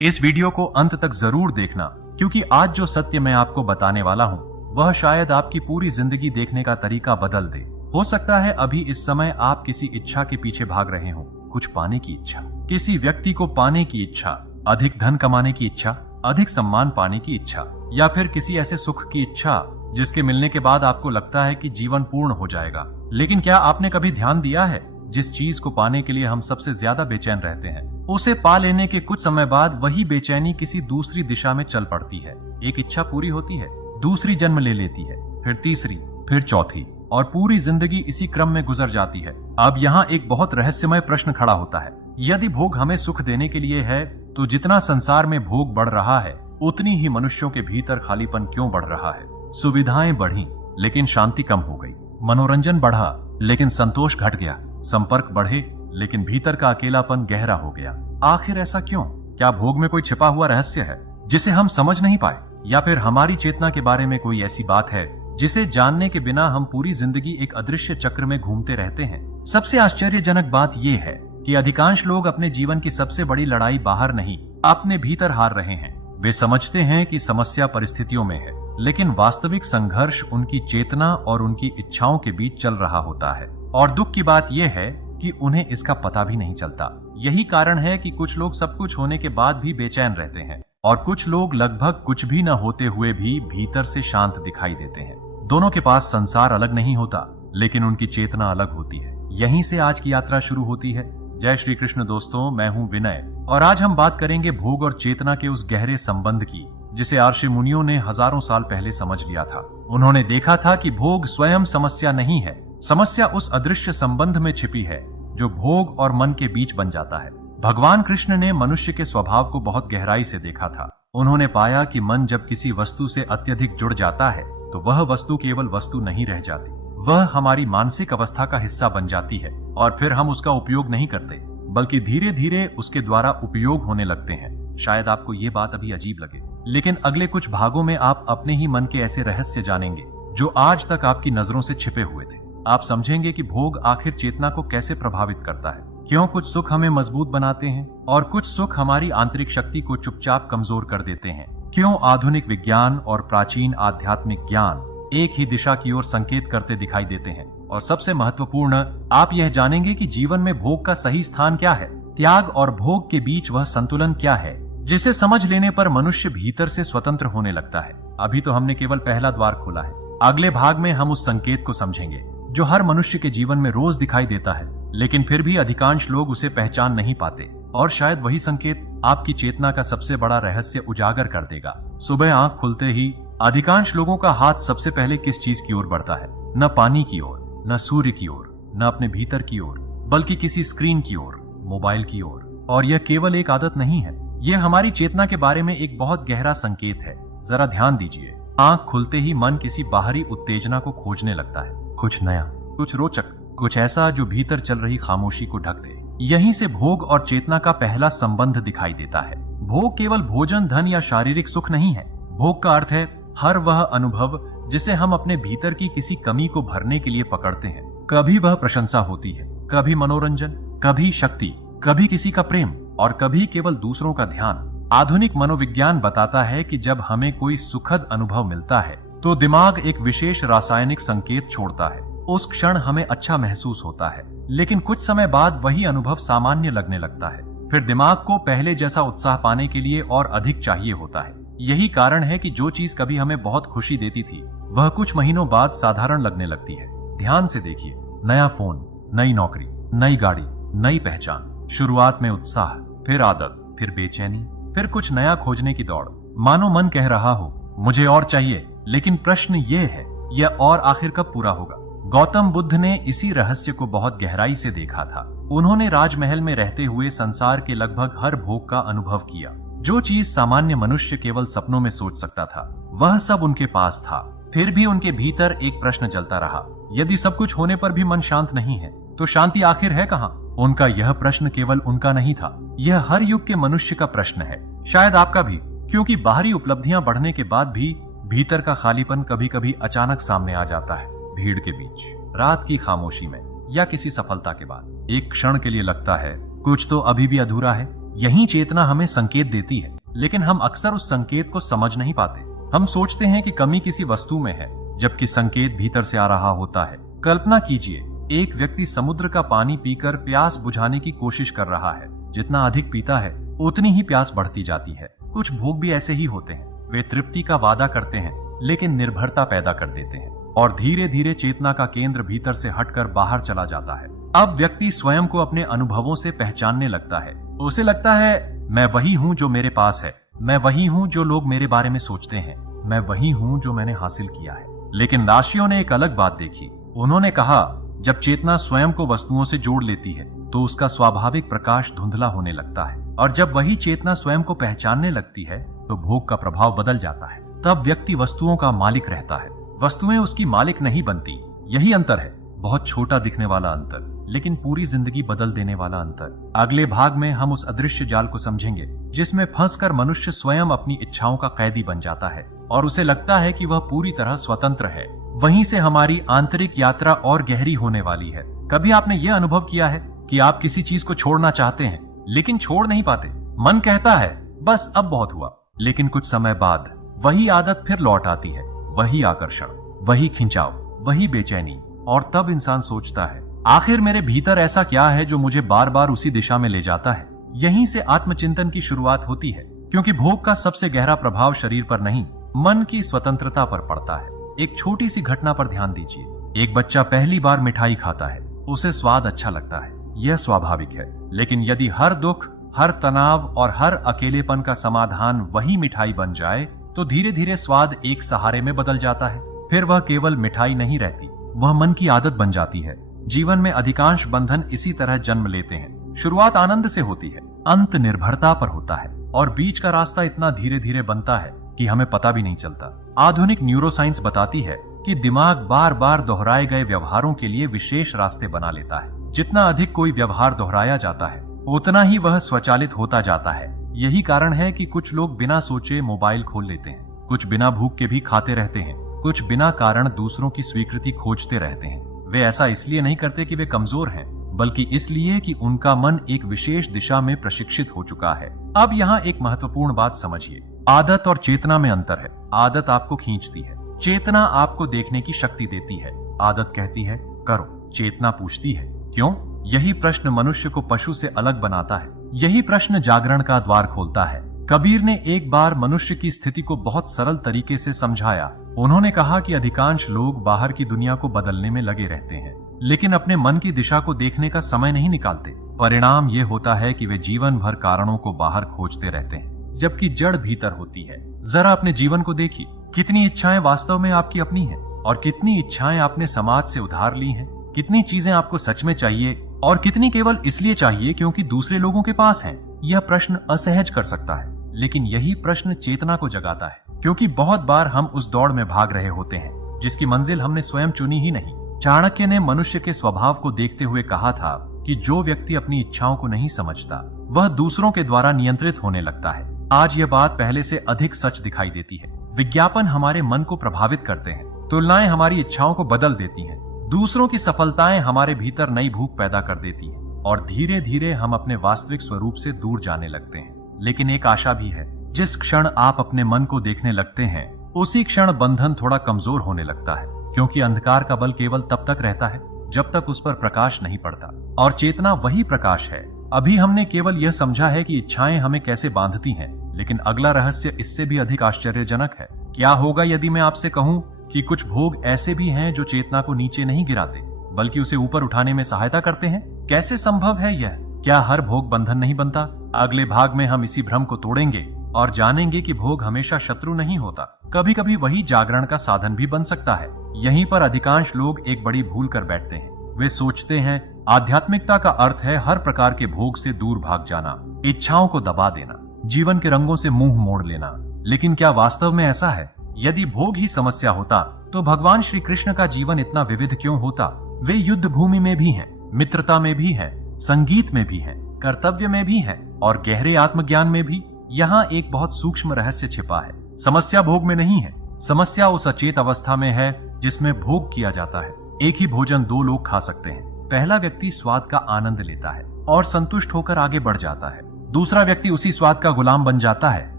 इस वीडियो को अंत तक जरूर देखना, क्योंकि आज जो सत्य मैं आपको बताने वाला हूँ वह शायद आपकी पूरी जिंदगी देखने का तरीका बदल दे। हो सकता है अभी इस समय आप किसी इच्छा के पीछे भाग रहे हो, कुछ पाने की इच्छा, किसी व्यक्ति को पाने की इच्छा, अधिक धन कमाने की इच्छा, अधिक सम्मान पाने की इच्छा, या फिर किसी ऐसे सुख की इच्छा जिसके मिलने के बाद आपको लगता है कि जीवन पूर्ण हो जाएगा। लेकिन क्या आपने कभी ध्यान दिया है, जिस चीज को पाने के लिए हम सबसे ज्यादा बेचैन रहते हैं, उसे पा लेने के कुछ समय बाद वही बेचैनी किसी दूसरी दिशा में चल पड़ती है। एक इच्छा पूरी होती है, दूसरी जन्म ले लेती है, फिर तीसरी, फिर चौथी, और पूरी जिंदगी इसी क्रम में गुजर जाती है। अब यहाँ एक बहुत रहस्यमय प्रश्न खड़ा होता है, यदि भोग हमें सुख देने के लिए है, तो जितना संसार में भोग बढ़ रहा है उतनी ही मनुष्यों के भीतर खालीपन क्यों बढ़ रहा है? सुविधाएं बढ़ी लेकिन शांति कम हो गई, मनोरंजन बढ़ा लेकिन संतोष घट गया, संपर्क बढ़े लेकिन भीतर का अकेलापन गहरा हो गया। आखिर ऐसा क्यों? क्या भोग में कोई छिपा हुआ रहस्य है जिसे हम समझ नहीं पाए, या फिर हमारी चेतना के बारे में कोई ऐसी बात है जिसे जानने के बिना हम पूरी जिंदगी एक अदृश्य चक्र में घूमते रहते हैं? सबसे आश्चर्यजनक बात यह है कि अधिकांश लोग अपने जीवन की सबसे बड़ी लड़ाई बाहर नहीं, अपने भीतर हार रहे हैं। वे समझते हैं कि समस्या परिस्थितियों में है, लेकिन वास्तविक संघर्ष उनकी चेतना और उनकी इच्छाओं के बीच चल रहा होता है। और दुख की बात यह है कि उन्हें इसका पता भी नहीं चलता। यही कारण है कि कुछ लोग सब कुछ होने के बाद भी बेचैन रहते हैं, और कुछ लोग लगभग कुछ भी न होते हुए भी भीतर से शांत दिखाई देते हैं। दोनों के पास संसार अलग नहीं होता, लेकिन उनकी चेतना अलग होती है। यहीं से आज की यात्रा शुरू होती है। जय श्री कृष्ण दोस्तों, मैं हूं विनय, और आज हम बात करेंगे भोग और चेतना के उस गहरे संबंध की जिसे आर्षि मुनियों ने हजारों साल पहले समझ लिया था। उन्होंने देखा था कि भोग स्वयं समस्या नहीं है, समस्या उस अदृश्य संबंध में छिपी है जो भोग और मन के बीच बन जाता है। भगवान कृष्ण ने मनुष्य के स्वभाव को बहुत गहराई से देखा था। उन्होंने पाया कि मन जब किसी वस्तु से अत्यधिक जुड़ जाता है तो वह वस्तु केवल वस्तु नहीं रह जाती, वह हमारी मानसिक अवस्था का हिस्सा बन जाती है, और फिर हम उसका उपयोग नहीं करते, बल्कि धीरे धीरे उसके द्वारा उपयोग होने लगते हैं। शायद आपको ये बात अभी अजीब लगे, लेकिन अगले कुछ भागों में आप अपने ही मन के ऐसे रहस्य जानेंगे जो आज तक आपकी नजरों से छिपे हुए थे। आप समझेंगे कि भोग आखिर चेतना को कैसे प्रभावित करता है, क्यों कुछ सुख हमें मजबूत बनाते हैं और कुछ सुख हमारी आंतरिक शक्ति को चुपचाप कमजोर कर देते हैं, क्यों आधुनिक विज्ञान और प्राचीन आध्यात्मिक ज्ञान एक ही दिशा की ओर संकेत करते दिखाई देते हैं, और सबसे महत्वपूर्ण, आप यह जानेंगे कि जीवन में भोग का सही स्थान क्या है, त्याग और भोग के बीच वह संतुलन क्या है जिसे समझ लेने पर मनुष्य भीतर से स्वतंत्र होने लगता है। अभी तो हमने केवल पहला द्वार खोला है। अगले भाग में हम उस संकेत को समझेंगे जो हर मनुष्य के जीवन में रोज दिखाई देता है, लेकिन फिर भी अधिकांश लोग उसे पहचान नहीं पाते, और शायद वही संकेत आपकी चेतना का सबसे बड़ा रहस्य उजागर कर देगा। सुबह आंख खुलते ही अधिकांश लोगों का हाथ सबसे पहले किस चीज की ओर बढ़ता है? न पानी की ओर, न सूर्य की ओर, न अपने भीतर की ओर, बल्कि किसी स्क्रीन की ओर, मोबाइल की ओर। और यह केवल एक आदत नहीं है, यह हमारी चेतना के बारे में एक बहुत गहरा संकेत है। जरा ध्यान दीजिए, आंख खुलते ही मन किसी बाहरी उत्तेजना को खोजने लगता है, कुछ नया, कुछ रोचक, कुछ ऐसा जो भीतर चल रही खामोशी को ढक दे। यहीं से भोग और चेतना का पहला संबंध दिखाई देता है। भोग केवल भोजन, धन या शारीरिक सुख नहीं है। भोग का अर्थ है हर वह अनुभव जिसे हम अपने भीतर की किसी कमी को भरने के लिए पकड़ते हैं। कभी वह प्रशंसा होती है, कभी मनोरंजन, कभी शक्ति, कभी किसी का प्रेम, और कभी केवल दूसरों का ध्यान। आधुनिक मनोविज्ञान बताता है कि जब हमें कोई सुखद अनुभव मिलता है तो दिमाग एक विशेष रासायनिक संकेत छोड़ता है। उस क्षण हमें अच्छा महसूस होता है, लेकिन कुछ समय बाद वही अनुभव सामान्य लगने लगता है। फिर दिमाग को पहले जैसा उत्साह पाने के लिए और अधिक चाहिए होता है। यही कारण है कि जो चीज कभी हमें बहुत खुशी देती थी वह कुछ महीनों बाद साधारण लगने लगती है। ध्यान से देखिए, नया फोन, नई नौकरी, नई गाड़ी, नई पहचान। शुरुआत में उत्साह, फिर आदत, फिर बेचैनी, फिर कुछ नया खोजने की दौड़। मानो मन कह रहा हो मुझे और चाहिए, लेकिन प्रश्न ये है, यह और आखिर कब पूरा होगा? गौतम बुद्ध ने इसी रहस्य को बहुत गहराई से देखा था। उन्होंने राजमहल में रहते हुए संसार के लगभग हर भोग का अनुभव किया। जो चीज सामान्य मनुष्य केवल सपनों में सोच सकता था वह सब उनके पास था। फिर भी उनके भीतर एक प्रश्न चलता रहा, यदि सब कुछ होने पर भी मन शांत नहीं है तो शांति आखिर है कहाँ? उनका यह प्रश्न केवल उनका नहीं था, यह हर युग के मनुष्य का प्रश्न है, शायद आपका भी, क्योंकि बाहरी उपलब्धियां बढ़ने के बाद भी भीतर का खालीपन कभी कभी अचानक सामने आ जाता है। भीड़ के बीच, रात की खामोशी में, या किसी सफलता के बाद एक क्षण के लिए लगता है कुछ तो अभी भी अधूरा है। यही चेतना हमें संकेत देती है, लेकिन हम अक्सर उस संकेत को समझ नहीं पाते। हम सोचते हैं कि कमी किसी वस्तु में है, जबकि संकेत भीतर से आ रहा होता है। कल्पना कीजिए, एक व्यक्ति समुद्र का पानी पीकर प्यास बुझाने की कोशिश कर रहा है। जितना अधिक पीता है उतनी ही प्यास बढ़ती जाती है। कुछ भोग भी ऐसे ही होते हैं। वे तृप्ति का वादा करते हैं, लेकिन निर्भरता पैदा कर देते हैं और धीरे धीरे चेतना का केंद्र भीतर से हटकर बाहर चला जाता है। अब व्यक्ति स्वयं को अपने अनुभवों से पहचानने लगता है। उसे लगता है, मैं वही हूँ जो मेरे पास है, मैं वही हूँ जो लोग मेरे बारे में सोचते हैं, मैं वही हूँ जो मैंने हासिल किया है। लेकिन राशियों ने एक अलग बात देखी। उन्होंने कहा, जब चेतना स्वयं को वस्तुओं से जोड़ लेती है तो उसका स्वाभाविक प्रकाश धुंधला होने लगता है, और जब वही चेतना स्वयं को पहचानने लगती है तो भोग का प्रभाव बदल जाता है। तब व्यक्ति वस्तुओं का मालिक रहता है, वस्तुएं उसकी मालिक नहीं बनती। यही अंतर है, बहुत छोटा दिखने वाला अंतर, लेकिन पूरी जिंदगी बदल देने वाला अंतर। अगले भाग में हम उस अदृश्य जाल को समझेंगे जिसमें फंसकर मनुष्य स्वयं अपनी इच्छाओं का कैदी बन जाता है और उसे लगता है कि वह पूरी तरह स्वतंत्र है। वहीं से हमारी आंतरिक यात्रा और गहरी होने वाली है। कभी आपने यह अनुभव किया है कि आप किसी चीज को छोड़ना चाहते हैं लेकिन छोड़ नहीं पाते? मन कहता है, बस अब बहुत हुआ, लेकिन कुछ समय बाद वही आदत फिर लौट आती है। वही आकर्षण, वही खिंचाव, वही बेचैनी, और तब इंसान सोचता है, आखिर मेरे भीतर ऐसा क्या है जो मुझे बार बार उसी दिशा में ले जाता है। यहीं से आत्मचिंतन की शुरुआत होती है, क्योंकि भोग का सबसे गहरा प्रभाव शरीर पर नहीं, मन की स्वतंत्रता पर पड़ता है। एक छोटी सी घटना पर ध्यान दीजिए। एक बच्चा पहली बार मिठाई खाता है, उसे स्वाद अच्छा लगता है, यह स्वाभाविक है। लेकिन यदि हर दुख, हर तनाव और हर अकेलेपन का समाधान वही मिठाई बन जाए तो धीरे धीरे स्वाद एक सहारे में बदल जाता है। फिर वह केवल मिठाई नहीं रहती, वह मन की आदत बन जाती है। जीवन में अधिकांश बंधन इसी तरह जन्म लेते हैं। शुरुआत आनंद से होती है, अंत निर्भरता पर होता है, और बीच का रास्ता इतना धीरे धीरे बनता है कि हमें पता भी नहीं चलता। आधुनिक न्यूरोसाइंस बताती है कि दिमाग बार बार दोहराए गए व्यवहारों के लिए विशेष रास्ते बना लेता है। जितना अधिक कोई व्यवहार दोहराया जाता है उतना ही वह स्वचालित होता जाता है। यही कारण है कि कुछ लोग बिना सोचे मोबाइल खोल लेते हैं, कुछ बिना भूख के भी खाते रहते हैं, कुछ बिना कारण दूसरों की स्वीकृति खोजते रहते हैं। वे ऐसा इसलिए नहीं करते कि वे कमजोर हैं, बल्कि इसलिए कि उनका मन एक विशेष दिशा में प्रशिक्षित हो चुका है। अब यहाँ एक महत्वपूर्ण बात समझिए, आदत और चेतना में अंतर है। आदत आपको खींचती है, चेतना आपको देखने की शक्ति देती है। आदत कहती है करो, चेतना पूछती है क्यों। यही प्रश्न मनुष्य को पशु से अलग बनाता है। यही प्रश्न जागरण का द्वार खोलता है। कबीर ने एक बार मनुष्य की स्थिति को बहुत सरल तरीके से समझाया। उन्होंने कहा कि अधिकांश लोग बाहर की दुनिया को बदलने में लगे रहते हैं, लेकिन अपने मन की दिशा को देखने का समय नहीं निकालते। परिणाम ये होता है कि वे जीवन भर कारणों को बाहर खोजते रहते हैं, जबकि जड़ भीतर होती है। जरा अपने जीवन को देखिए, कितनी इच्छाएं वास्तव में आपकी अपनी हैं और कितनी इच्छाएं आपने समाज से उधार ली हैं। कितनी चीजें आपको सच में चाहिए और कितनी केवल इसलिए चाहिए क्योंकि दूसरे लोगों के पास हैं। यह प्रश्न असहज कर सकता है, लेकिन यही प्रश्न चेतना को जगाता है, क्योंकि बहुत बार हम उस दौड़ में भाग रहे होते हैं जिसकी मंजिल हमने स्वयं चुनी ही नहीं। चाणक्य ने मनुष्य के स्वभाव को देखते हुए कहा था कि जो व्यक्ति अपनी इच्छाओं को नहीं समझता वह दूसरों के द्वारा नियंत्रित होने लगता है। आज यह बात पहले से अधिक सच दिखाई देती है। विज्ञापन हमारे मन को प्रभावित करते हैं, तुलनाएं हमारी इच्छाओं को बदल देती हैं, दूसरों की सफलताएं हमारे भीतर नई भूख पैदा कर देती हैं, और धीरे धीरे हम अपने वास्तविक स्वरूप से दूर जाने लगते हैं। लेकिन एक आशा भी है, जिस क्षण आप अपने मन को देखने लगते हैं उसी क्षण बंधन थोड़ा कमजोर होने लगता है, क्योंकि अंधकार का बल केवल तब तक रहता है जब तक उस पर प्रकाश नहीं पड़ता, और चेतना वही प्रकाश है। अभी हमने केवल यह समझा है कि इच्छाएं हमें कैसे बांधती हैं, लेकिन अगला रहस्य इससे भी अधिक आश्चर्यजनक है। क्या होगा यदि मैं आपसे कहूं कि कुछ भोग ऐसे भी हैं जो चेतना को नीचे नहीं गिराते बल्कि उसे ऊपर उठाने में सहायता करते हैं? कैसे संभव है यह? क्या हर भोग बंधन नहीं बनता? अगले भाग में हम इसी भ्रम को तोड़ेंगे और जानेंगे कि भोग हमेशा शत्रु नहीं होता, कभी कभी वही जागरण का साधन भी बन सकता है। यहीं पर अधिकांश लोग एक बड़ी भूल कर बैठते हैं। वे सोचते हैं आध्यात्मिकता का अर्थ है हर प्रकार के भोग से दूर भाग जाना, इच्छाओं को दबा देना, जीवन के रंगों से मुंह मोड़ लेना। लेकिन क्या वास्तव में ऐसा है? यदि भोग ही समस्या होता तो भगवान श्री कृष्ण का जीवन इतना विविध क्यों होता? वे युद्ध भूमि में भी हैं, मित्रता में भी हैं, संगीत में भी हैं, कर्तव्य में भी हैं और गहरे आत्मज्ञान में भी। यहाँ एक बहुत सूक्ष्म रहस्य छिपा है। समस्या भोग में नहीं है, समस्या उस अचेत अवस्था में है जिसमें भोग किया जाता है। एक ही भोजन दो लोग खा सकते हैं। पहला व्यक्ति स्वाद का आनंद लेता है और संतुष्ट होकर आगे बढ़ जाता है। दूसरा व्यक्ति उसी स्वाद का गुलाम बन जाता है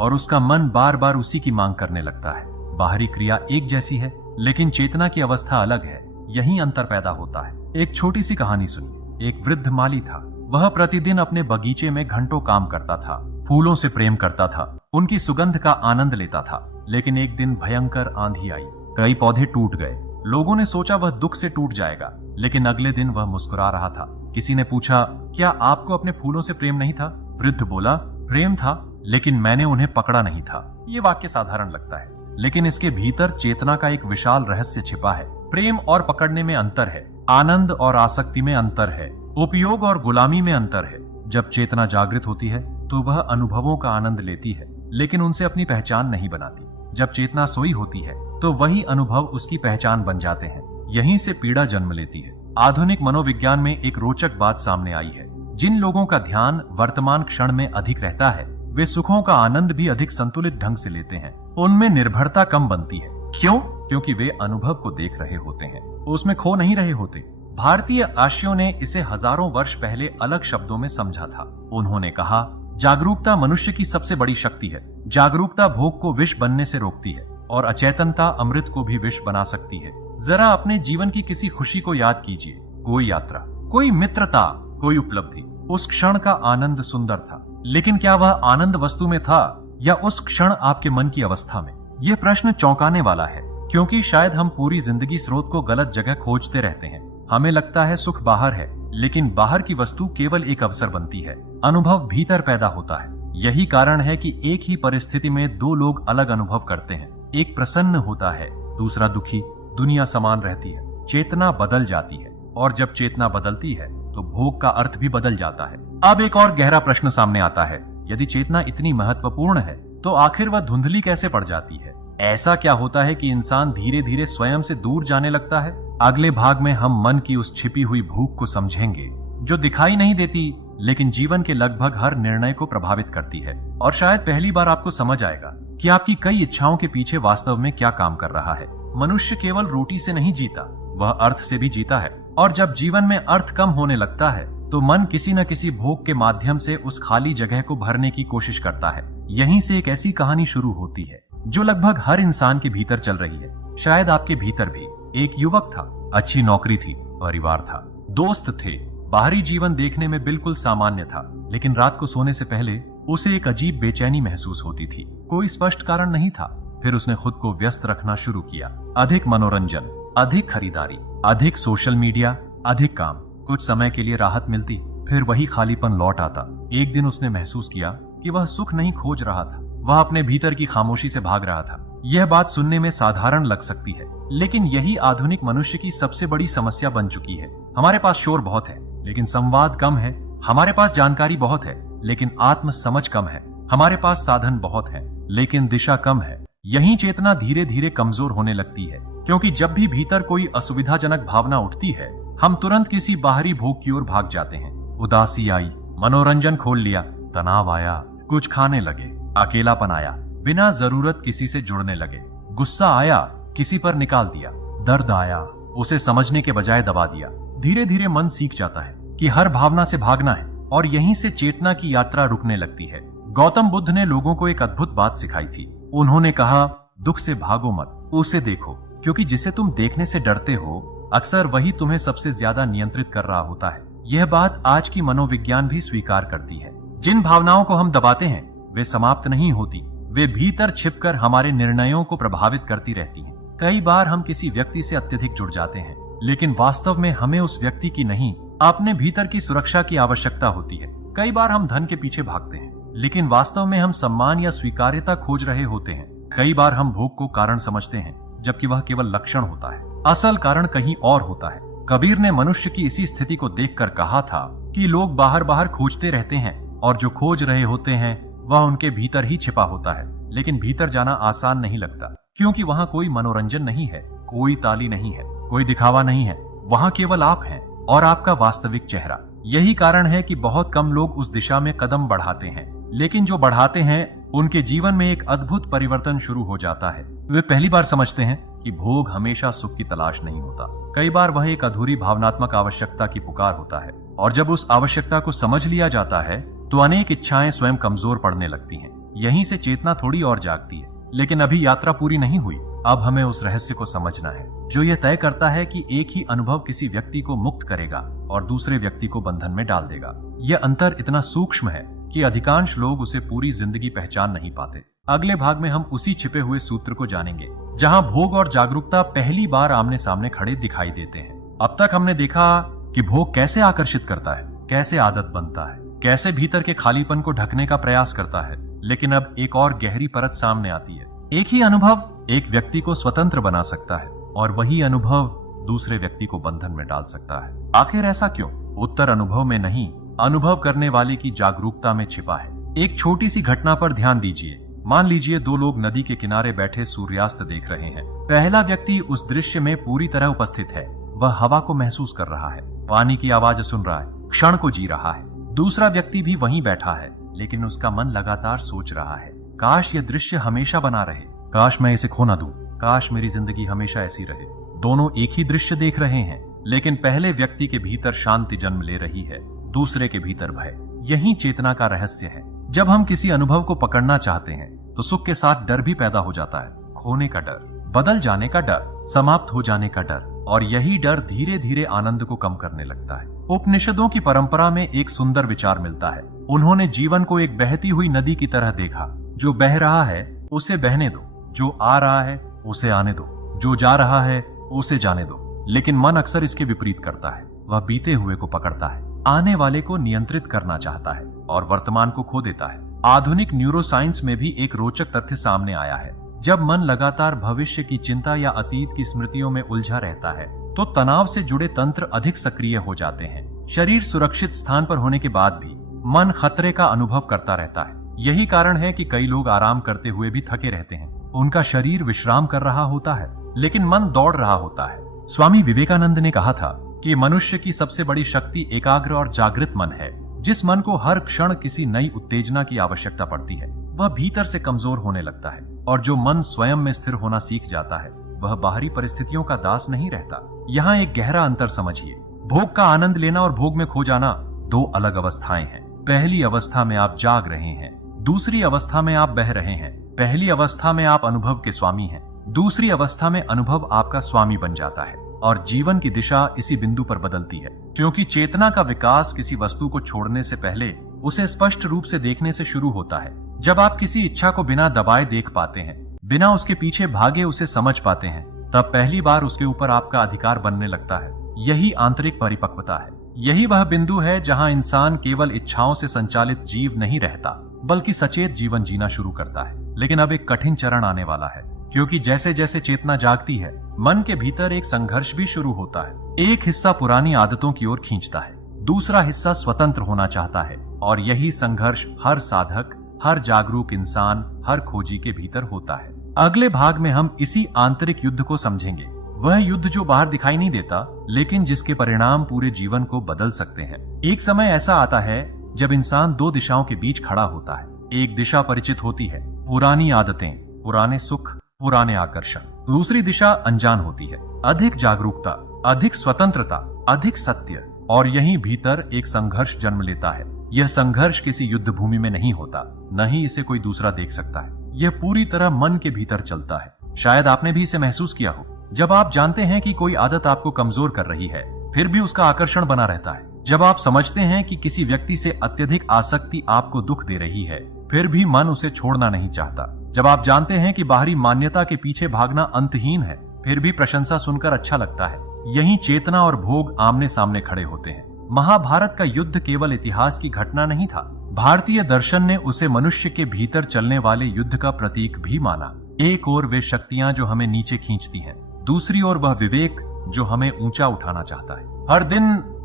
और उसका मन बार बार उसी की मांग करने लगता है। बाहरी क्रिया एक जैसी है, लेकिन चेतना की अवस्था अलग है। यही अंतर पैदा होता है। एक छोटी सी कहानी सुनिए। एक वृद्ध माली था। वह प्रतिदिन अपने बगीचे में घंटों काम करता था, फूलों से प्रेम करता था, उनकी सुगंध का आनंद लेता था। लेकिन एक दिन भयंकर आंधी आई, कई पौधे टूट गए। लोगों ने सोचा वह दुख से टूट जाएगा, लेकिन अगले दिन वह मुस्कुरा रहा था। किसी ने पूछा, क्या आपको अपने फूलों से प्रेम नहीं था? वृद्ध बोला, प्रेम था, लेकिन मैंने उन्हें पकड़ा नहीं था। ये वाक्य साधारण लगता है, लेकिन इसके भीतर चेतना का एक विशाल रहस्य छिपा है। प्रेम और पकड़ने में अंतर है, आनंद और आसक्ति में अंतर है, उपयोग और गुलामी में अंतर है। जब चेतना जागृत होती है तो वह अनुभवों का आनंद लेती है, लेकिन उनसे अपनी पहचान नहीं बनाती। जब चेतना सोई होती है तो वही अनुभव उसकी पहचान बन जाते हैं। यहीं से पीड़ा जन्म लेती है। आधुनिक मनोविज्ञान में एक रोचक बात सामने आई है। जिन लोगों का ध्यान वर्तमान क्षण में अधिक रहता है, वे सुखों का आनंद भी अधिक संतुलित ढंग से लेते हैं। उनमें निर्भरता कम बनती है। क्यों? क्योंकि वे अनुभव को देख रहे होते हैं, उसमें खो नहीं रहे होते। भारतीय आर्यों ने इसे हजारों वर्ष पहले अलग शब्दों में समझा था। उन्होंने कहा, जागरूकता मनुष्य की सबसे बड़ी शक्ति है। जागरूकता भोग को विष बनने से रोकती है और अचेतनता अमृत को भी विष बना सकती है। जरा अपने जीवन की किसी खुशी को याद कीजिए। कोई यात्रा, कोई मित्रता, कोई उपलब्धि। उस क्षण का आनंद सुंदर था, लेकिन क्या वह आनंद वस्तु में था या उस क्षण आपके मन की अवस्था में? यह प्रश्न चौंकाने वाला है, क्योंकि शायद हम पूरी जिंदगी स्रोत को गलत जगह खोजते रहते हैं। हमें लगता है सुख बाहर है, लेकिन बाहर की वस्तु केवल एक अवसर बनती है। अनुभव भीतर पैदा होता है। यही कारण है कि एक ही परिस्थिति में दो लोग अलग अनुभव करते हैं। एक प्रसन्न होता है, दूसरा दुखी। दुनिया समान रहती है, चेतना बदल जाती है, और जब चेतना बदलती है तो भोग का अर्थ भी बदल जाता है। अब एक और गहरा प्रश्न सामने आता है, यदि चेतना इतनी महत्वपूर्ण है तो आखिर वह धुंधली कैसे पड़ जाती है? ऐसा क्या होता है कि इंसान धीरे धीरे स्वयं से दूर जाने लगता है? अगले भाग में हम मन की उस छिपी हुई भूख को समझेंगे, जो दिखाई नहीं देती लेकिन जीवन के लगभग हर निर्णय को प्रभावित करती है। और शायद पहली बार आपको समझ आएगा कि आपकी कई इच्छाओं के पीछे वास्तव में क्या काम कर रहा है। मनुष्य केवल रोटी से नहीं जीता, वह अर्थ से भी जीता है। और जब जीवन में अर्थ कम होने लगता है तो मन किसी न किसी भोग के माध्यम से उस खाली जगह को भरने की कोशिश करता है। यहीं से एक ऐसी कहानी शुरू होती है जो लगभग हर इंसान के भीतर चल रही है, शायद आपके भीतर भी। एक युवक था, अच्छी नौकरी थी, परिवार था, दोस्त थे, बाहरी जीवन देखने में बिल्कुल सामान्य था। लेकिन रात को सोने से पहले उसे एक अजीब बेचैनी महसूस होती थी। कोई स्पष्ट कारण नहीं था। फिर उसने खुद को व्यस्त रखना शुरू किया। अधिक मनोरंजन, अधिक खरीदारी, अधिक सोशल मीडिया, अधिक काम। कुछ समय के लिए राहत मिलती, फिर वही खालीपन लौट आता। एक दिन उसने महसूस किया कि वह सुख नहीं खोज रहा था, वह अपने भीतर की खामोशी से भाग रहा था। यह बात सुनने में साधारण लग सकती है, लेकिन यही आधुनिक मनुष्य की सबसे बड़ी समस्या बन चुकी है। हमारे पास शोर बहुत है, लेकिन संवाद कम है। हमारे पास जानकारी बहुत है, लेकिन आत्म समझ कम है। हमारे पास साधन बहुत है, लेकिन दिशा कम है। यही चेतना धीरे धीरे कमजोर होने लगती है, क्योंकि जब भी भीतर कोई असुविधाजनक भावना उठती है, हम तुरंत किसी बाहरी भोग की ओर भाग जाते हैं। उदासी आई, मनोरंजन खोल लिया, तनाव आया, कुछ खाने लगे, अकेलापन आया, बिना जरूरत किसी से जुड़ने लगे, गुस्सा आया, किसी पर निकाल दिया, दर्द आया, उसे समझने के बजाय दबा दिया। धीरे धीरे मन सीख जाता है कि हर भावना से भागना है, और यहीं से चेतना की यात्रा रुकने लगती है। गौतम बुद्ध ने लोगों को एक अद्भुत बात सिखाई थी। उन्होंने कहा, दुख से भागो मत, उसे देखो, क्योंकि जिसे तुम देखने से डरते हो अक्सर वही तुम्हें सबसे ज्यादा नियंत्रित कर रहा होता है। यह बात आज की मनोविज्ञान भी स्वीकार करती है। जिन भावनाओं को हम दबाते हैं वे समाप्त नहीं होती, वे भीतर छिपकर हमारे निर्णयों को प्रभावित करती रहती हैं। कई बार हम किसी व्यक्ति से अत्यधिक जुड़ जाते हैं, लेकिन वास्तव में हमें उस व्यक्ति की नहीं, अपने भीतर की सुरक्षा की आवश्यकता होती है। कई बार हम धन के पीछे भागते हैं, लेकिन वास्तव में हम सम्मान या स्वीकार्यता खोज रहे होते हैं। कई बार हम भोग को कारण समझते हैं, जबकि वह केवल लक्षण होता है। असल कारण कहीं और होता है। कबीर ने मनुष्य की इसी स्थिति को देखकर कहा था कि लोग बाहर बाहर खोजते रहते हैं, और जो खोज रहे होते हैं वह उनके भीतर ही छिपा होता है। लेकिन भीतर जाना आसान नहीं लगता, क्योंकि वहाँ कोई मनोरंजन नहीं है, कोई ताली नहीं है, कोई दिखावा नहीं है। वहाँ केवल आप हैं और आपका वास्तविक चेहरा। यही कारण है कि बहुत कम लोग उस दिशा में कदम बढ़ाते हैं, लेकिन जो बढ़ाते हैं उनके जीवन में एक अद्भुत परिवर्तन शुरू हो जाता है। वे पहली बार समझते हैं कि भोग हमेशा सुख की तलाश नहीं होता। कई बार वह एक अधूरी भावनात्मक आवश्यकता की पुकार होता है, और जब उस आवश्यकता को समझ लिया जाता है तो अनेक इच्छाएं स्वयं कमजोर पड़ने लगती हैं। यहीं से चेतना थोड़ी और जागती है। लेकिन अभी यात्रा पूरी नहीं हुई। अब हमें उस रहस्य को समझना है जो यह तय करता है कि एक ही अनुभव किसी व्यक्ति को मुक्त करेगा और दूसरे व्यक्ति को बंधन में डाल देगा। यह अंतर इतना सूक्ष्म है कि अधिकांश लोग उसे पूरी जिंदगी पहचान नहीं पाते। अगले भाग में हम उसी छिपे हुए सूत्र को जानेंगे जहां भोग और जागरूकता पहली बार आमने सामने खड़े दिखाई देते हैं। अब तक हमने देखा कि भोग कैसे आकर्षित करता है, कैसे आदत बनता है, कैसे भीतर के खालीपन को ढकने का प्रयास करता है। लेकिन अब एक और गहरी परत सामने आती है। एक ही अनुभव एक व्यक्ति को स्वतंत्र बना सकता है और वही अनुभव दूसरे व्यक्ति को बंधन में डाल सकता है। आखिर ऐसा क्यों? उत्तर अनुभव में नहीं, अनुभव करने वाले की जागरूकता में छिपा है। एक छोटी सी घटना पर ध्यान दीजिए। मान लीजिए दो लोग नदी के किनारे बैठे सूर्यास्त देख रहे हैं। पहला व्यक्ति उस दृश्य में पूरी तरह उपस्थित है। वह हवा को महसूस कर रहा है, पानी की आवाज सुन रहा है, क्षण को जी रहा है। दूसरा व्यक्ति भी वहीं बैठा है, लेकिन उसका मन लगातार सोच रहा है, काश यह दृश्य हमेशा बना रहे, काश मैं इसे खो ना दूं, काश मेरी जिंदगी हमेशा ऐसी रहे। दोनों एक ही दृश्य देख रहे हैं, लेकिन पहले व्यक्ति के भीतर शांति जन्म ले रही है, दूसरे के भीतर भय। यही चेतना का रहस्य है। जब हम किसी अनुभव को पकड़ना चाहते हैं तो सुख के साथ डर भी पैदा हो जाता है। खोने का डर, बदल जाने का डर, समाप्त हो जाने का डर, और यही डर धीरे धीरे आनंद को कम करने लगता है। उपनिषदों की परंपरा में एक सुंदर विचार मिलता है। उन्होंने जीवन को एक बहती हुई नदी की तरह देखा। जो बह रहा है उसे बहने दो, जो आ रहा है उसे आने दो, जो जा रहा है उसे जाने दो। लेकिन मन अक्सर इसके विपरीत करता है। वह बीते हुए को पकड़ता है, आने वाले को नियंत्रित करना चाहता है और वर्तमान को खो देता है। आधुनिक न्यूरोसाइंस में भी एक रोचक तथ्य सामने आया है। जब मन लगातार भविष्य की चिंता या अतीत की स्मृतियों में उलझा रहता है तो तनाव से जुड़े तंत्र अधिक सक्रिय हो जाते हैं। शरीर सुरक्षित स्थान पर होने के बाद भी मन खतरे का अनुभव करता रहता है। यही कारण है कि कई लोग आराम करते हुए भी थके रहते हैं। उनका शरीर विश्राम कर रहा होता है, लेकिन मन दौड़ रहा होता है। स्वामी विवेकानंद ने कहा था कि मनुष्य की सबसे बड़ी शक्ति एकाग्र और जागृत मन है। जिस मन को हर क्षण किसी नई उत्तेजना की आवश्यकता पड़ती है वह भीतर से कमजोर होने लगता है, और जो मन स्वयं में स्थिर होना सीख जाता है वह बाहरी परिस्थितियों का दास नहीं रहता। यहाँ एक गहरा अंतर समझिए। भोग का आनंद लेना और भोग में खो जाना दो अलग अवस्थाएं हैं। पहली अवस्था में आप जाग रहे हैं, दूसरी अवस्था में आप बह रहे हैं। पहली अवस्था में आप अनुभव के स्वामी हैं, दूसरी अवस्था में अनुभव आपका स्वामी बन जाता है, और जीवन की दिशा इसी बिंदु पर बदलती है। क्योंकि चेतना का विकास किसी वस्तु को छोड़ने से पहले उसे स्पष्ट रूप से देखने से शुरू होता है। जब आप किसी इच्छा को बिना दबाए देख पाते हैं, बिना उसके पीछे भागे उसे समझ पाते हैं, तब पहली बार उसके ऊपर आपका अधिकार बनने लगता है। यही आंतरिक परिपक्वता है। यही वह बिंदु है जहां इंसान केवल इच्छाओं से संचालित जीव नहीं रहता, बल्कि सचेत जीवन जीना शुरू करता है। लेकिन अब एक कठिन चरण आने वाला है, क्योंकि जैसे जैसे चेतना जागती है मन के भीतर एक संघर्ष भी शुरू होता है। एक हिस्सा पुरानी आदतों की ओर खींचता है, दूसरा हिस्सा स्वतंत्र होना चाहता है, और यही संघर्ष हर साधक, हर जागरूक इंसान, हर खोजी के भीतर होता है। अगले भाग में हम इसी आंतरिक युद्ध को समझेंगे। वह युद्ध जो बाहर दिखाई नहीं देता, लेकिन जिसके परिणाम पूरे जीवन को बदल सकते हैं। एक समय ऐसा आता है जब इंसान दो दिशाओं के बीच खड़ा होता है। एक दिशा परिचित होती है, पुरानी आदतें, पुराने सुख, पुराने आकर्षण। दूसरी दिशा अनजान होती है, अधिक जागरूकता, अधिक स्वतंत्रता, अधिक सत्य। और यहीं भीतर एक संघर्ष जन्म लेता है। यह संघर्ष किसी युद्ध भूमि में नहीं होता, न ही इसे कोई दूसरा देख सकता है। यह पूरी तरह मन के भीतर चलता है। शायद आपने भी इसे महसूस किया हो। जब आप जानते हैं कि कोई आदत आपको कमजोर कर रही है, फिर भी उसका आकर्षण बना रहता है। जब आप समझते हैं कि किसी व्यक्ति से अत्यधिक आसक्ति आपको दुख दे रही है, फिर भी मन उसे छोड़ना नहीं चाहता। जब आप जानते हैं कि बाहरी मान्यता के पीछे भागना अंतहीन है, फिर भी प्रशंसा सुनकर अच्छा लगता है। यही चेतना और भोग आमने सामने खड़े होते हैं। महाभारत का युद्ध केवल इतिहास की घटना नहीं था। भारतीय दर्शन ने उसे मनुष्य के भीतर चलने वाले युद्ध का प्रतीक भी माना। एक ओर वे शक्तियां जो हमें नीचे खींचती हैं, दूसरी ओर वह विवेक जो हमें ऊंचा उठाना चाहता है। हर दिन,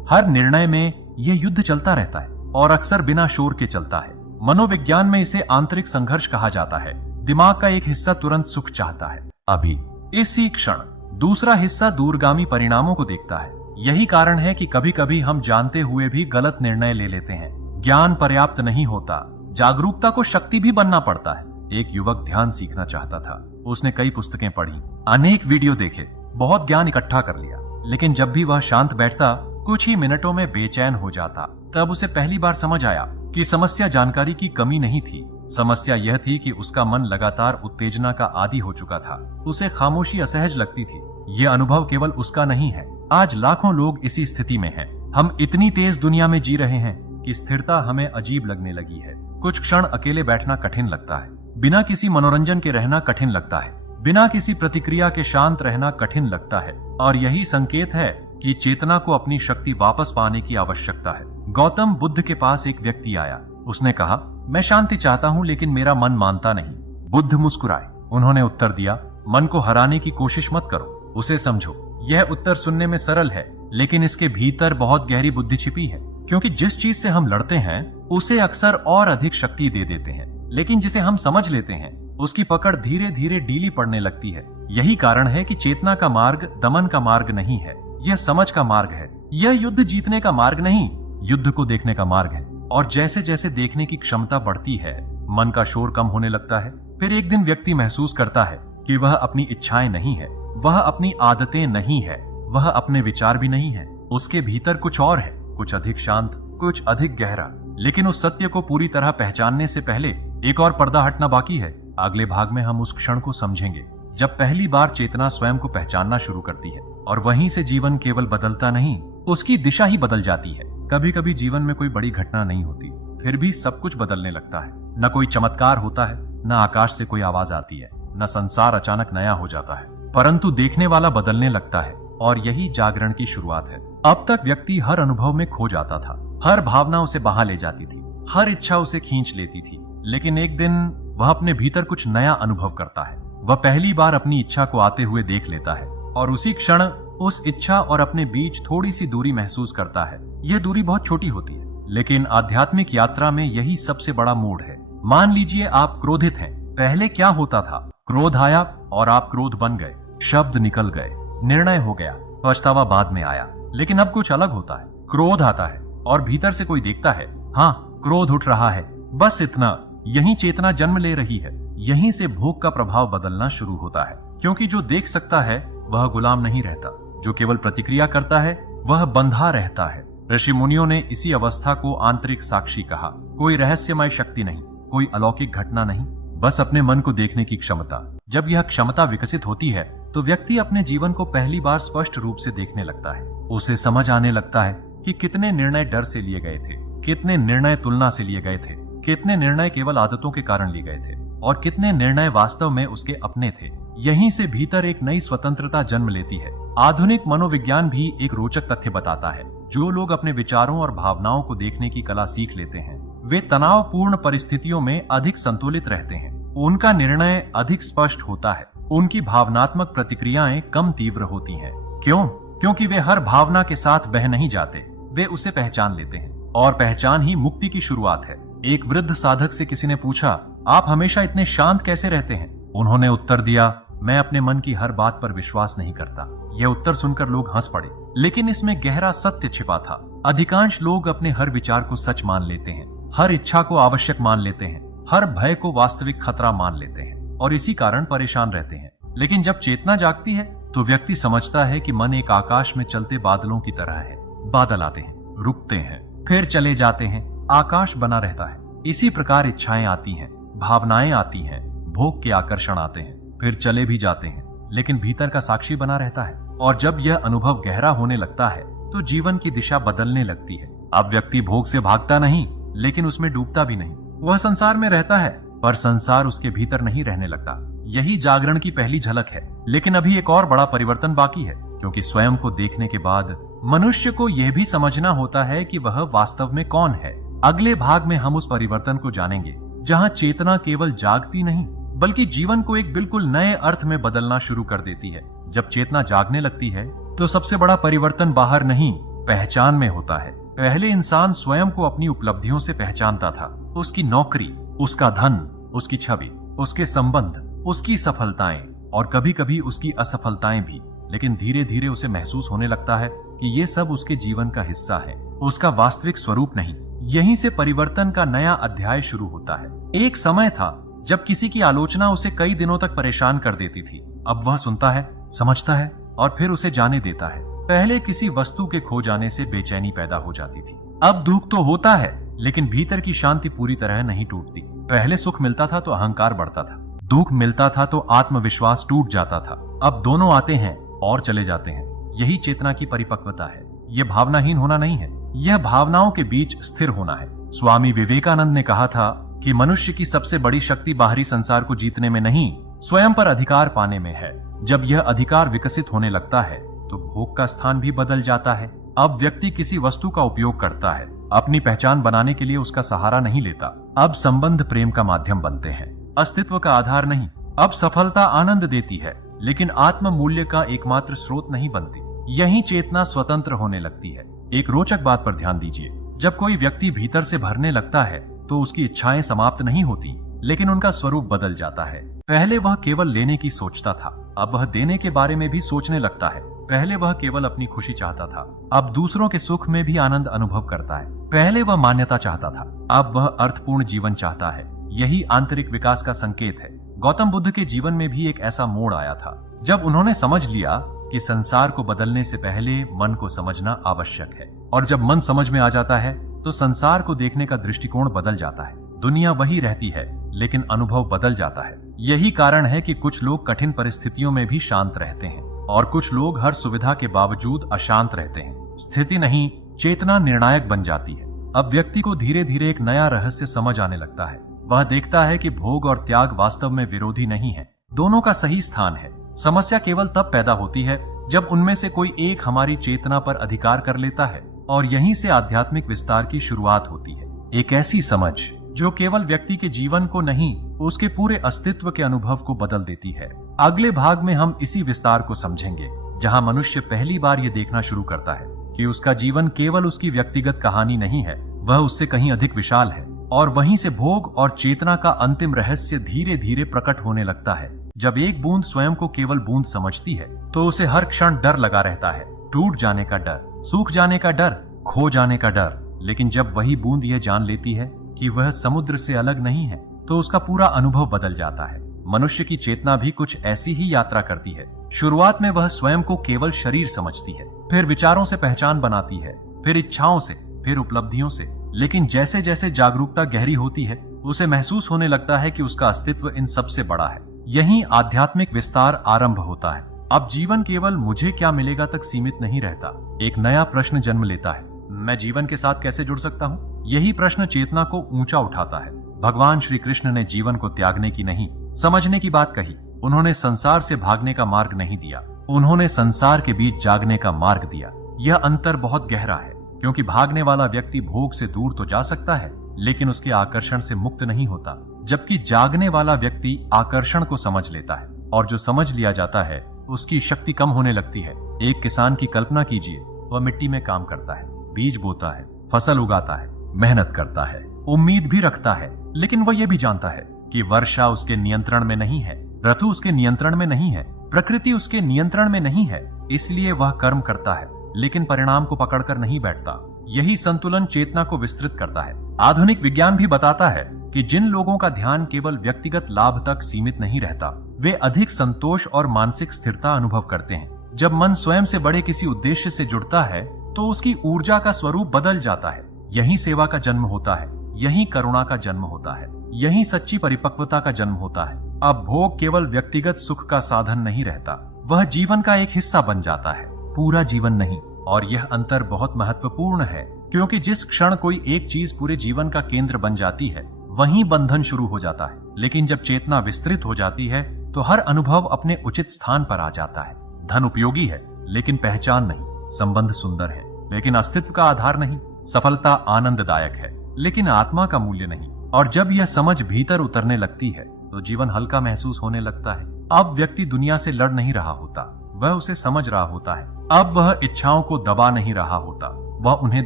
हर निर्णय में यह युद्ध चलता रहता है, और अक्सर बिना शोर के चलता है। मनोविज्ञान में इसे आंतरिक संघर्ष कहा जाता है। दिमाग का एक हिस्सा तुरंत सुख चाहता है, अभी, इसी क्षण। दूसरा हिस्सा दूरगामी परिणामों को देखता है। यही कारण है कि कभी कभी हम जानते हुए भी गलत निर्णय ले लेते हैं। ज्ञान पर्याप्त नहीं होता, जागरूकता को शक्ति भी बनना पड़ता है। एक युवक ध्यान सीखना चाहता था। उसने कई पुस्तकें पढ़ी, अनेक वीडियो देखे, बहुत ज्ञान इकट्ठा कर लिया, लेकिन जब भी वह शांत बैठता कुछ ही मिनटों में बेचैन हो जाता। तब उसे पहली बार समझ आया कि समस्या जानकारी की कमी नहीं थी, समस्या यह थी कि उसका मन लगातार उत्तेजना का आदी हो चुका था। उसे खामोशी असहज लगती थी। यह अनुभव केवल उसका नहीं है, आज लाखों लोग इसी स्थिति में हैं। हम इतनी तेज दुनिया में जी रहे हैं कि स्थिरता हमें अजीब लगने लगी है। कुछ क्षण अकेले बैठना कठिन लगता है, बिना किसी मनोरंजन के रहना कठिन लगता है, बिना किसी प्रतिक्रिया के शांत रहना कठिन लगता है। और यही संकेत है कि चेतना को अपनी शक्ति वापस पाने की आवश्यकता है। गौतम बुद्ध के पास एक व्यक्ति आया। उसने कहा, मैं शांति चाहता हूं लेकिन मेरा मन मानता नहीं। बुद्ध मुस्कुराए। उन्होंने उत्तर दिया, मन को हराने की कोशिश मत करो, उसे समझो। यह उत्तर सुनने में सरल है, लेकिन इसके भीतर बहुत गहरी बुद्धि छिपी है। क्योंकि जिस चीज से हम लड़ते हैं उसे अक्सर और अधिक शक्ति दे देते हैं, लेकिन जिसे हम समझ लेते हैं उसकी पकड़ धीरे धीरे ढीली पड़ने लगती है। यही कारण है कि चेतना का मार्ग दमन का मार्ग नहीं है, यह समझ का मार्ग है। यह युद्ध जीतने का मार्ग नहीं, युद्ध को देखने का मार्ग है। और जैसे जैसे देखने की क्षमता बढ़ती है, मन का शोर कम होने लगता है। फिर एक दिन व्यक्ति महसूस करता है कि वह अपनी इच्छाएं नहीं है, वह अपनी आदतें नहीं है, वह अपने विचार भी नहीं है। उसके भीतर कुछ और है, कुछ अधिक शांत, कुछ अधिक गहरा। लेकिन उस सत्य को पूरी तरह पहचानने से पहले एक और पर्दा हटना बाकी है। अगले भाग में हम उस क्षण को समझेंगे जब पहली बार चेतना स्वयं को पहचानना शुरू करती है, और वहीं से जीवन केवल बदलता नहीं, उसकी दिशा ही बदल जाती है। कभी कभी जीवन में कोई बड़ी घटना नहीं होती, फिर भी सब कुछ बदलने लगता है। न कोई चमत्कार होता है, न आकाश से कोई आवाज आती है, न संसार अचानक नया हो जाता है, परंतु देखने वाला बदलने लगता है। और यही जागरण की शुरुआत है। अब तक व्यक्ति हर अनुभव में खो जाता था, हर भावना उसे बहा ले जाती थी, हर इच्छा उसे खींच लेती थी। लेकिन एक दिन वह अपने भीतर कुछ नया अनुभव करता है। वह पहली बार अपनी इच्छा को आते हुए देख लेता है, और उसी क्षण उस इच्छा और अपने बीच थोड़ी सी दूरी महसूस करता है। यह दूरी बहुत छोटी होती है, लेकिन आध्यात्मिक यात्रा में यही सबसे बड़ा मोड़ है। मान लीजिए आप क्रोधित हैं। पहले क्या होता था? क्रोध आया और आप क्रोध बन गए, शब्द निकल गए, निर्णय हो गया, पछतावा बाद में आया। लेकिन अब कुछ अलग होता है। क्रोध आता है और भीतर से कोई देखता है, हाँ, क्रोध उठ रहा है, बस इतना। यही चेतना जन्म ले रही है। यहीं से भोग का प्रभाव बदलना शुरू होता है। क्योंकि जो देख सकता है वह गुलाम नहीं रहता, जो केवल प्रतिक्रिया करता है वह बंधा रहता है। ऋषि मुनियों ने इसी अवस्था को आंतरिक साक्षी कहा। कोई रहस्यमय शक्ति नहीं, कोई अलौकिक घटना नहीं, बस अपने मन को देखने की क्षमता। जब यह क्षमता विकसित होती है तो व्यक्ति अपने जीवन को पहली बार स्पष्ट रूप से देखने लगता है। उसे समझ आने लगता है कि कितने निर्णय डर से लिए गए थे, कितने निर्णय तुलना से लिए गए थे, कितने निर्णय केवल आदतों के कारण लिए गए थे, और कितने निर्णय वास्तव में उसके अपने थे। यहीं से भीतर एक नई स्वतंत्रता जन्म लेती है। आधुनिक मनोविज्ञान भी एक रोचक तथ्य बताता है। जो लोग अपने विचारों और भावनाओं को देखने की कला सीख लेते हैं, वे तनावपूर्ण परिस्थितियों में अधिक संतुलित रहते हैं। उनका निर्णय अधिक स्पष्ट होता है, उनकी भावनात्मक प्रतिक्रियाएं कम तीव्र होती हैं। क्यों? क्योंकि वे हर भावना के साथ बह नहीं जाते, वे उसे पहचान लेते हैं। और पहचान ही मुक्ति की शुरुआत है। एक वृद्ध साधक से किसी ने पूछा, आप हमेशा इतने शांत कैसे रहते हैं? उन्होंने उत्तर दिया, मैं अपने मन की हर बात पर विश्वास नहीं करता। यह उत्तर सुनकर लोग हंस पड़े, लेकिन इसमें गहरा सत्य छिपा था। अधिकांश लोग अपने हर विचार को सच मान लेते हैं, हर इच्छा को आवश्यक मान लेते हैं, हर भय को वास्तविक खतरा मान लेते हैं, और इसी कारण परेशान रहते हैं। लेकिन जब चेतना जागती है तो व्यक्ति समझता है कि मन एक आकाश में चलते बादलों की तरह है। बादल आते हैं, रुकते हैं, फिर चले जाते हैं, आकाश बना रहता है। इसी प्रकार इच्छाएं आती हैं, भावनाएं आती हैं, भोग के आकर्षण आते हैं, फिर चले भी जाते हैं, लेकिन भीतर का साक्षी बना रहता है। और जब यह अनुभव गहरा होने लगता है तो जीवन की दिशा बदलने लगती है। अब व्यक्ति भोग से भागता नहीं, लेकिन उसमें डूबता भी नहीं। वह संसार में रहता है, पर संसार उसके भीतर नहीं रहने लगता। यही जागरण की पहली झलक है। लेकिन अभी एक और बड़ा परिवर्तन बाकी है, क्योंकि स्वयं को देखने के बाद मनुष्य को यह भी समझना होता है कि वह वास्तव में कौन है। अगले भाग में हम उस परिवर्तन को जानेंगे, जहां चेतना केवल जागती नहीं, बल्कि जीवन को एक बिल्कुल नए अर्थ में बदलना शुरू कर देती है। जब चेतना जागने लगती है तो सबसे बड़ा परिवर्तन बाहर नहीं, पहचान में होता है। पहले इंसान स्वयं को अपनी उपलब्धियों से पहचानता था। उसकी नौकरी, उसका धन, उसकी छवि, उसके संबंध, उसकी सफलताएं और कभी कभी उसकी असफलताएं भी। लेकिन धीरे धीरे उसे महसूस होने लगता है कि ये सब उसके जीवन का हिस्सा है, उसका वास्तविक स्वरूप नहीं। यहीं से परिवर्तन का नया अध्याय शुरू होता है। एक समय था जब किसी की आलोचना उसे कई दिनों तक परेशान कर देती थी। अब वह सुनता है, समझता है और फिर उसे जाने देता है। पहले किसी वस्तु के खो जाने से बेचैनी पैदा हो जाती थी। अब दुख तो होता है, लेकिन भीतर की शांति पूरी तरह नहीं टूटती। पहले सुख मिलता था तो अहंकार बढ़ता था, दुख मिलता था तो आत्मविश्वास टूट जाता था। अब दोनों आते हैं और चले जाते हैं। यही चेतना की परिपक्वता है। यह भावनाहीन होना नहीं है, यह भावनाओं के बीच स्थिर होना है। स्वामी विवेकानंद ने कहा था कि मनुष्य की सबसे बड़ी शक्ति बाहरी संसार को जीतने में नहीं, स्वयं पर अधिकार पाने में है। जब यह अधिकार विकसित होने लगता है तो भोग का स्थान भी बदल जाता है। अब व्यक्ति किसी वस्तु का उपयोग करता है, अपनी पहचान बनाने के लिए उसका सहारा नहीं लेता। अब संबंध प्रेम का माध्यम बनते हैं, अस्तित्व का आधार नहीं। अब सफलता आनंद देती है, लेकिन आत्म मूल्य का एकमात्र स्रोत नहीं बनती। यही चेतना स्वतंत्र होने लगती है। एक रोचक बात पर ध्यान दीजिए, जब कोई व्यक्ति भीतर से भरने लगता है तो उसकी इच्छाएं समाप्त नहीं होती, लेकिन उनका स्वरूप बदल जाता है। पहले वह केवल लेने की सोचता था, अब वह देने के बारे में भी सोचने लगता है। पहले वह केवल अपनी खुशी चाहता था, अब दूसरों के सुख में भी आनंद अनुभव करता है। पहले वह मान्यता चाहता था, अब वह अर्थपूर्ण जीवन चाहता है। यही आंतरिक विकास का संकेत है। गौतम बुद्ध के जीवन में भी एक ऐसा मोड़ आया था जब उन्होंने समझ लिया कि संसार को बदलने से पहले मन को समझना आवश्यक है, और जब मन समझ में आ जाता है तो संसार को देखने का दृष्टिकोण बदल जाता है। दुनिया वही रहती है, लेकिन अनुभव बदल जाता है। यही कारण है कि कुछ लोग कठिन परिस्थितियों में भी शांत रहते हैं और कुछ लोग हर सुविधा के बावजूद अशांत रहते हैं। स्थिति नहीं, चेतना निर्णायक बन जाती है। अब व्यक्ति को धीरे धीरे एक नया रहस्य समझ आने लगता है। वह देखता है कि भोग और त्याग वास्तव में विरोधी नहीं है, दोनों का सही स्थान है। समस्या केवल तब पैदा होती है जब उनमें से कोई एक हमारी चेतना पर अधिकार कर लेता है, और यहीं से आध्यात्मिक विस्तार की शुरुआत होती है। एक ऐसी समझ जो केवल व्यक्ति के जीवन को नहीं, उसके पूरे अस्तित्व के अनुभव को बदल देती है। अगले भाग में हम इसी विस्तार को समझेंगे, जहां मनुष्य पहली बार ये देखना शुरू करता है कि उसका जीवन केवल उसकी व्यक्तिगत कहानी नहीं है, वह उससे कहीं अधिक विशाल है। और वहीं से भोग और चेतना का अंतिम रहस्य धीरे धीरे प्रकट होने लगता है। जब एक बूंद स्वयं को केवल बूंद समझती है तो उसे हर क्षण डर लगा रहता है, टूट जाने का डर, सूख जाने का डर, खो जाने का डर। लेकिन जब वही बूंद यह जान लेती है कि वह समुद्र से अलग नहीं है, तो उसका पूरा अनुभव बदल जाता है। मनुष्य की चेतना भी कुछ ऐसी ही यात्रा करती है। शुरुआत में वह स्वयं को केवल शरीर समझती है, फिर विचारों से पहचान बनाती है, फिर इच्छाओं से, फिर उपलब्धियों से। लेकिन जैसे जैसे जागरूकता गहरी होती है, उसे महसूस होने लगता है कि उसका अस्तित्व इन सबसे बड़ा है। यही आध्यात्मिक विस्तार आरंभ होता है। अब जीवन केवल मुझे क्या मिलेगा तक सीमित नहीं रहता। एक नया प्रश्न जन्म लेता है, मैं जीवन के साथ कैसे जुड़ सकता हूँ? यही प्रश्न चेतना को ऊंचा उठाता है। भगवान श्री कृष्ण ने जीवन को त्यागने की नहीं, समझने की बात कही। उन्होंने संसार से भागने का मार्ग नहीं दिया, उन्होंने संसार के बीच जागने का मार्ग दिया। यह अंतर बहुत गहरा है, क्योंकि भागने वाला व्यक्ति भोग से दूर तो जा सकता है, लेकिन उसके आकर्षण से मुक्त नहीं होता, जबकि जागने वाला व्यक्ति आकर्षण को समझ लेता है, और जो समझ लिया जाता है उसकी शक्ति कम होने लगती है। एक किसान की कल्पना कीजिए, वह मिट्टी में काम करता है, बीज बोता है, फसल उगाता है, मेहनत करता है, उम्मीद भी रखता है, लेकिन वह यह भी जानता है कि वर्षा उसके नियंत्रण में नहीं है, ऋतु उसके नियंत्रण में नहीं है, प्रकृति उसके नियंत्रण में नहीं है। इसलिए वह कर्म करता है, लेकिन परिणाम को पकड़कर नहीं बैठता। यही संतुलन चेतना को विस्तृत करता है। आधुनिक विज्ञान भी बताता है कि जिन लोगों का ध्यान केवल व्यक्तिगत लाभ तक सीमित नहीं रहता, वे अधिक संतोष और मानसिक स्थिरता अनुभव करते हैं। जब मन स्वयं से बड़े किसी उद्देश्य से जुड़ता है तो उसकी ऊर्जा का स्वरूप बदल जाता है। यही सेवा का जन्म होता है, यही करुणा का जन्म होता है, यही सच्ची परिपक्वता का जन्म होता है। अब भोग केवल व्यक्तिगत सुख का साधन नहीं रहता, वह जीवन का एक हिस्सा बन जाता है, पूरा जीवन नहीं। और यह अंतर बहुत महत्वपूर्ण है, क्योंकि जिस क्षण कोई एक चीज पूरे जीवन का केंद्र बन जाती है, वहीं बंधन शुरू हो जाता है। लेकिन जब चेतना विस्तृत हो जाती है तो हर अनुभव अपने उचित स्थान पर आ जाता है। धन उपयोगी है, लेकिन पहचान नहीं। संबंध सुंदर है, लेकिन अस्तित्व का आधार नहीं। सफलता आनंददायक है, लेकिन आत्मा का मूल्य नहीं। और जब यह समझ भीतर उतरने लगती है तो जीवन हल्का महसूस होने लगता है। अब व्यक्ति दुनिया से लड़ नहीं रहा होता, वह उसे समझ रहा होता है। अब वह इच्छाओं को दबा नहीं रहा होता, वह उन्हें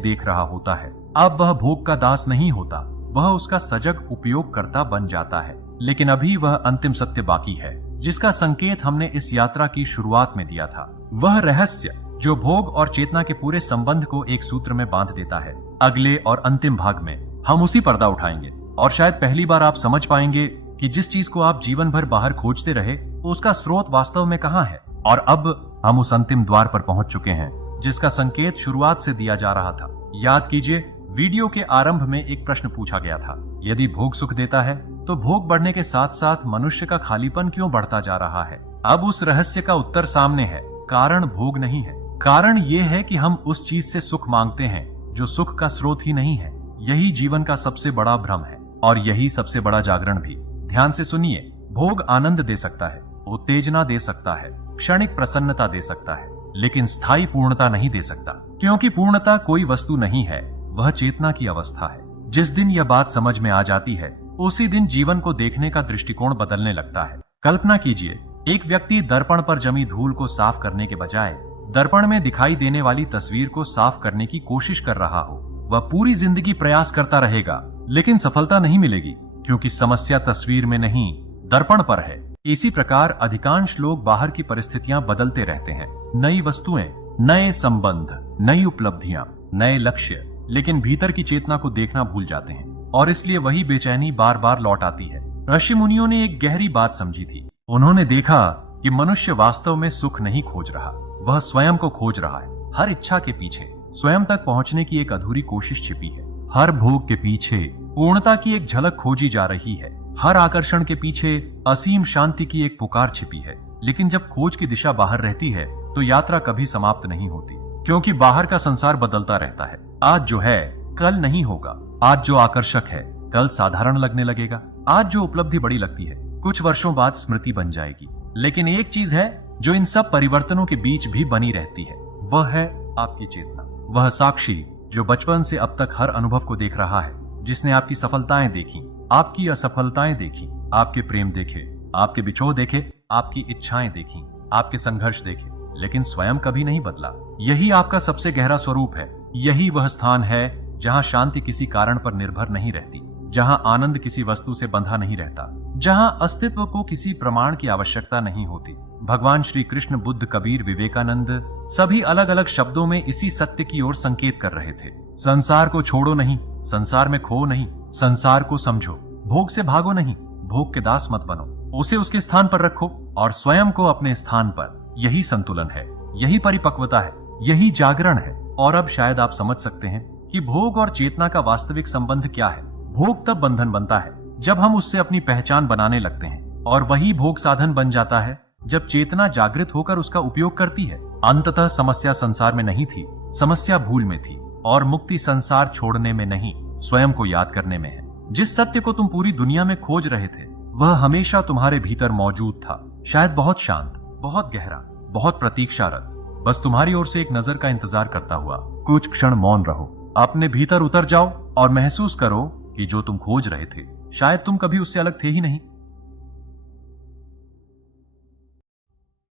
देख रहा होता है। अब वह भोग का दास नहीं होता, वह उसका सजग उपयोगकर्ता बन जाता है। लेकिन अभी वह अंतिम सत्य बाकी है, जिसका संकेत हमने इस यात्रा की शुरुआत में दिया था। वह रहस्य जो भोग और चेतना के पूरे संबंध को एक सूत्र में बांध देता है। अगले और अंतिम भाग में हम उसी पर्दा उठाएंगे, और शायद पहली बार आप समझ पाएंगे कि जिस चीज को आप जीवन भर बाहर खोजते रहे, उसका स्रोत वास्तव में कहाँ है। और अब हम उस अंतिम द्वार पर पहुंच चुके हैं, जिसका संकेत शुरुआत से दिया जा रहा था। याद कीजिए, वीडियो के आरंभ में एक प्रश्न पूछा गया था, यदि भोग सुख देता है तो भोग बढ़ने के साथ साथ मनुष्य का खालीपन क्यों बढ़ता जा रहा है? अब उस रहस्य का उत्तर सामने है। कारण भोग नहीं है। कारण ये है कि हम उस चीज से सुख मांगते हैं जो सुख का स्रोत ही नहीं है। यही जीवन का सबसे बड़ा भ्रम है और यही सबसे बड़ा जागरण भी। ध्यान से सुनिए, भोग आनंद दे सकता है, उत्तेजना दे सकता है, क्षणिक प्रसन्नता दे सकता है, लेकिन स्थायी पूर्णता नहीं दे सकता, क्योंकि पूर्णता कोई वस्तु नहीं है, वह चेतना की अवस्था है। जिस दिन यह बात समझ में आ जाती है उसी दिन जीवन को देखने का दृष्टिकोण बदलने लगता है। कल्पना कीजिए, एक व्यक्ति दर्पण पर जमी धूल को साफ करने के बजाय दर्पण में दिखाई देने वाली तस्वीर को साफ करने की कोशिश कर रहा हो। वह पूरी जिंदगी प्रयास करता रहेगा, लेकिन सफलता नहीं मिलेगी, क्योंकि समस्या तस्वीर में नहीं, दर्पण पर है। इसी प्रकार अधिकांश लोग बाहर की परिस्थितियां बदलते रहते हैं, नई वस्तुएं, नए संबंध, नई उपलब्धियां, नए लक्ष्य, लेकिन भीतर की चेतना को देखना भूल जाते हैं और इसलिए वही बेचैनी बार बार लौट आती है। ऋषि मुनियों ने एक गहरी बात समझी थी। उन्होंने देखा कि मनुष्य वास्तव में सुख नहीं खोज रहा, वह स्वयं को खोज रहा है। हर इच्छा के पीछे स्वयं तक पहुंचने की एक अधूरी कोशिश छिपी है। हर भोग के पीछे पूर्णता की एक झलक खोजी जा रही है। हर आकर्षण के पीछे असीम शांति की एक पुकार छिपी है। लेकिन जब खोज की दिशा बाहर रहती है तो यात्रा कभी समाप्त नहीं होती, क्योंकि बाहर का संसार बदलता रहता है। आज जो है कल नहीं होगा। आज जो आकर्षक है कल साधारण लगने लगेगा। आज जो उपलब्धि बड़ी लगती है कुछ वर्षों बाद स्मृति बन जाएगी। लेकिन एक चीज है जो इन सब परिवर्तनों के बीच भी बनी रहती है, वह है आपकी चेतना। वह साक्षी जो बचपन से अब तक हर अनुभव को देख रहा है, जिसने आपकी सफलताएं देखी, आपकी असफलताएं देखी, आपके प्रेम देखे, आपके बिछोह देखे, आपकी इच्छाएं देखी, आपके संघर्ष देखे, लेकिन स्वयं कभी नहीं बदला। यही आपका सबसे गहरा स्वरूप है। यही वह स्थान है जहां शांति किसी कारण पर निर्भर नहीं रहती, जहां आनंद किसी वस्तु से बंधा नहीं रहता, जहां अस्तित्व को किसी प्रमाण की आवश्यकता नहीं होती। भगवान श्री कृष्ण, बुद्ध, कबीर, विवेकानंद सभी अलग अलग शब्दों में इसी सत्य की ओर संकेत कर रहे थे। संसार को छोड़ो नहीं, संसार में खो नहीं, संसार को समझो। भोग से भागो नहीं, भोग के दास मत बनो, उसे उसके स्थान पर रखो और स्वयं को अपने स्थान पर। यही संतुलन है, यही परिपक्वता है, यही जागरण है। और अब शायद आप समझ सकते हैं कि भोग और चेतना का वास्तविक संबंध क्या है। भोग तब बंधन बनता है जब हम उससे अपनी पहचान बनाने लगते हैं, और वही भोग साधन बन जाता है जब चेतना जागृत होकर उसका उपयोग करती है। अंततः समस्या संसार में नहीं थी, समस्या भूल में थी, और मुक्ति संसार छोड़ने में नहीं, स्वयं को याद करने में है। जिस सत्य को तुम पूरी दुनिया में खोज रहे थे वह हमेशा तुम्हारे भीतर मौजूद था, शायद बहुत शांत, बहुत गहरा, बहुत प्रतीक्षारत, बस तुम्हारी ओर से एक नजर का इंतजार करता हुआ। कुछ क्षण मौन रहो, अपने भीतर उतर जाओ और महसूस करो कि जो तुम खोज रहे थे शायद तुम कभी उससे अलग थे ही नहीं।